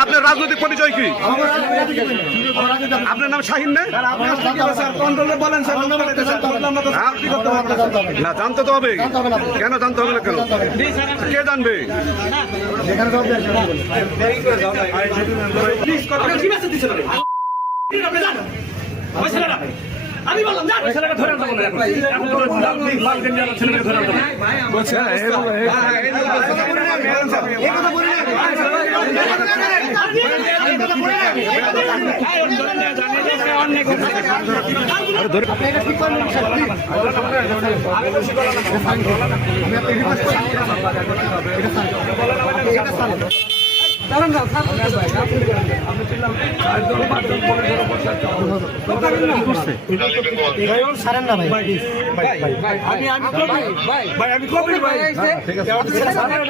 আপনার রাজনৈতিক পরিচয় কি? আপনার নাম শাহিন না? না, জানতে তো হবে। কেন জানতে হবে না? কেন কে জানবে? আমি বললাম না ছেলেকে ধরে আনতে বলে এখন তো ছেলেকে ধরে আনতে বলছে এই কথা বলি না আমি